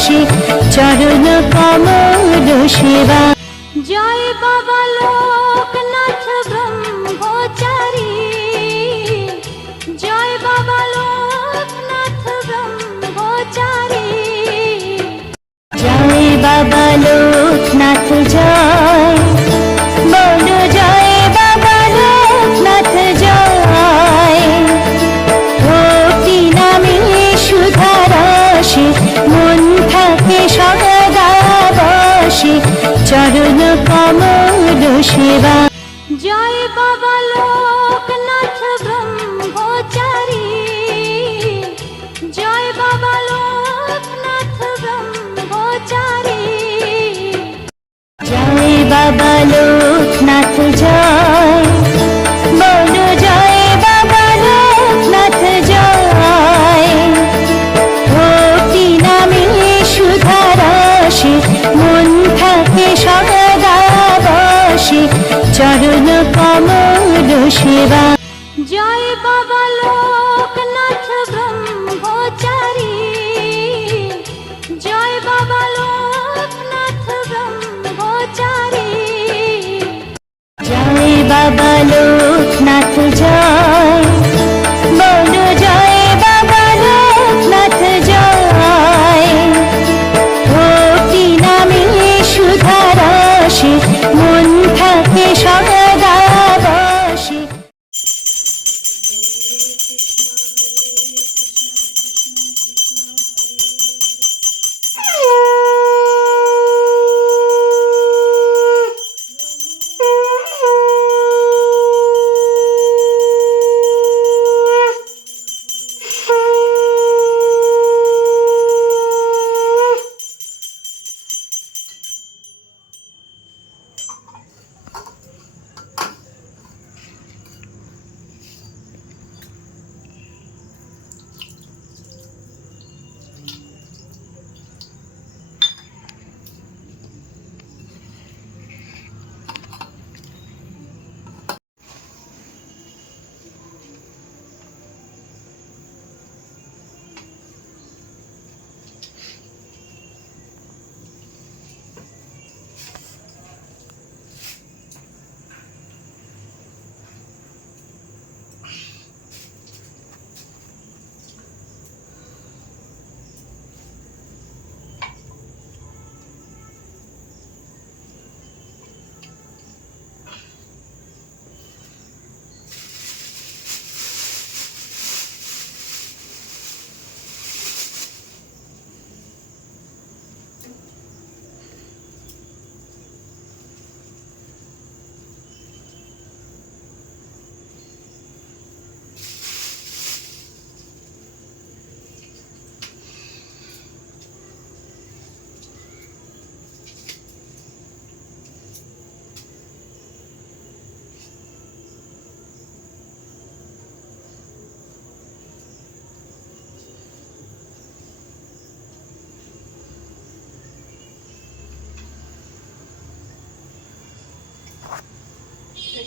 বসে চরণ কমল সেবা জয় বাবা লোকনাথ ব্রহ্মচারী। জয় বাবা লোকনাথ ব্রহ্মচারী। জয় বাবা লোক জয় বাবা লোকনাথ ব্রহ্মচারী। জয় বাবা লোকনাথ ব্রহ্মচারী। জয় বাবা লোকনাথ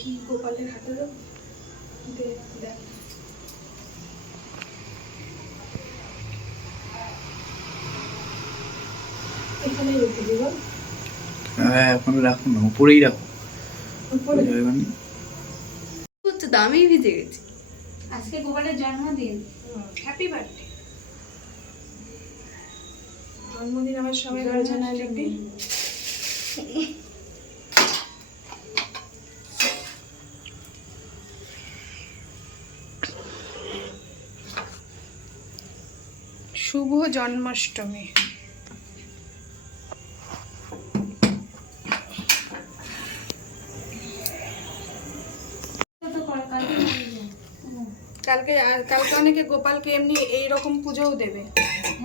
কি গোপালের হাতে দেখ এখানে রেখে দেবো হ্যাঁ এখন রাখো না উপরেই রাখো উপরে। মানে তো দামেই ভিজে গেছে। আজকে গোপালের জন্মদিন। হ্যাপি বার্থডে জন্মদিন আমার সবাই ঘরে জানায় জন্মাষ্টমী কালকে কালকে অনেকে গোপালকে এমনি এইরকম পুজোও দেবে।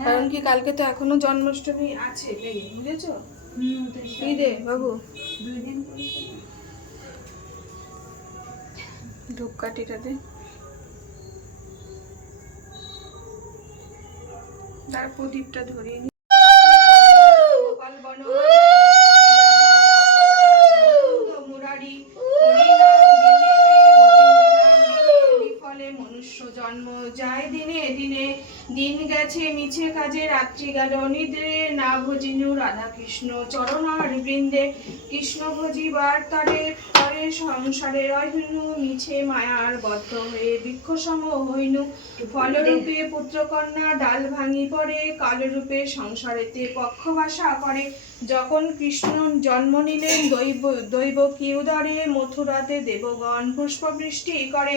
কারণ কি কালকে তো এখনও জন্মাষ্টমী আছে বুঝেছ? এই দে বাবু? ধূপকাঠিটা দে। তার প্রদীপটা ধরিয়ে নি জন্ম যায় দিনে দিনে। দিন গেছে মিছে কাজে, রাত্রি গেল নিদ্রে। না ভজিনু রাধা কৃষ্ণ চরণার বৃন্দে, কৃষ্ণ ভজিবার তরে। তরে সংসারে রহিনু, মিছে মায়ার বদ্ধ হয়ে বৃক্ষসম হইনু। ফলরূপে পুত্রকন্যা ডাল ভাঙি পড়ে, কালরূপে সংসারেতে ভাষা করে। যখন কৃষ্ণ জন্ম নিলেন, দৈব দৈব কিউদরে মথুরাতে দেবগণ পুষ্পবৃষ্টি করে।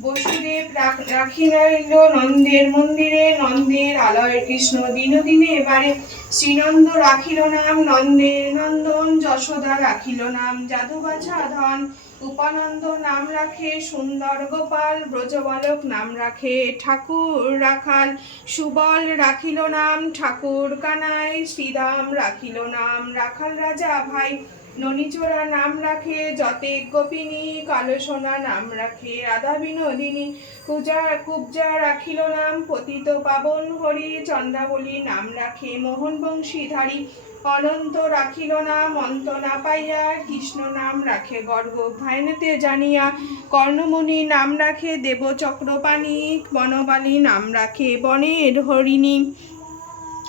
বসুদেব রাখ- রাখিলাইল নন্দের মন্দিরে, নন্দের আলয় কৃষ্ণ দিন দিনে এবারে শ্রীনন্দ রাখিল নাম নন্দের নন্দন যশোদা রাখিল নাম, যাদুবাছা ধন, উপানন্দ নাম রাখে, সুন্দর গোপাল, ব্রজবালক নাম রাখে, ঠাকুর রাখাল, সুবল রাখিল নাম, ঠাকুর কানাই, শ্রীরাম রাখিল নাম, রাখাল রাজা ভাই ননিচোরা নাম রাখে, যতে গোপিনী কালো সোনা নাম রাখে, রাধা বিনোদিনী পূজা কুবজা রাখিল নাম, পতিত পাবন হরি, চন্দ্রাবলী নাম রাখে, মোহন বংশীধারী, অনন্ত রাখিল নাম, অন্ত না পাইয়া, কৃষ্ণ নাম রাখে, গর্গ ভাইনেতে জানিয়া, কর্ণমণি নাম রাখে, দেবচক্রপাণি, বনবালী নাম রাখে, বনের হরিণী।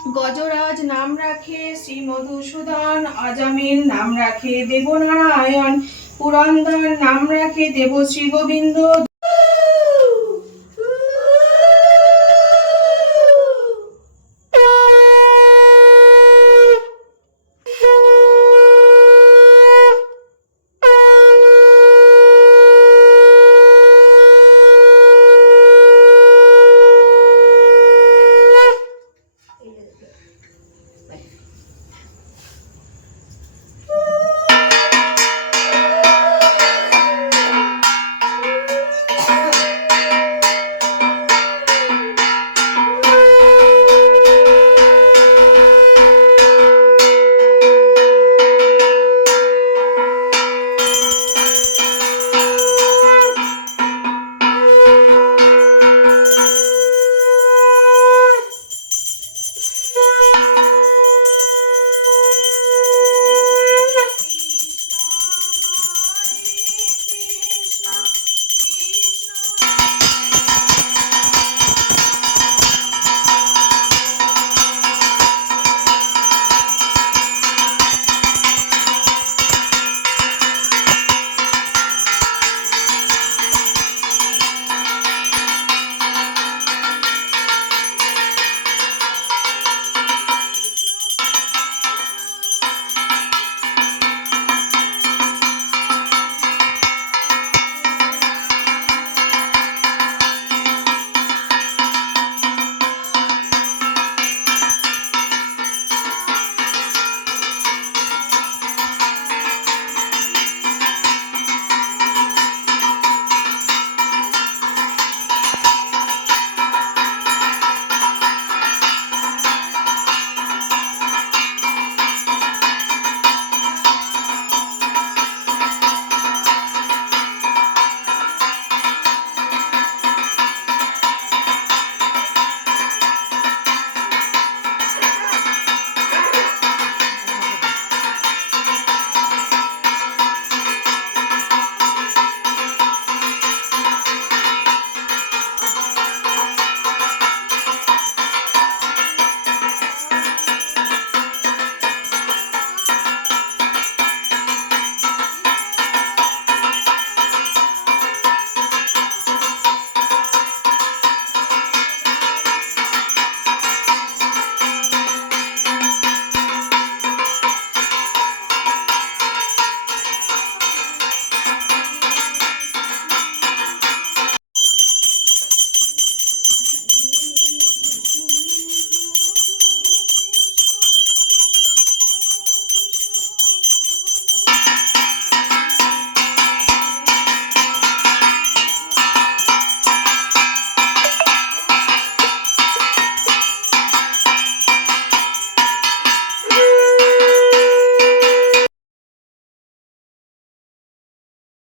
গজরাজ নাম রাখে শ্রী মধুসূদন আজামিন নাম রাখে দেবনারায়ণ পুরন্দর নাম রাখে দেবশ্রী গোবিন্দ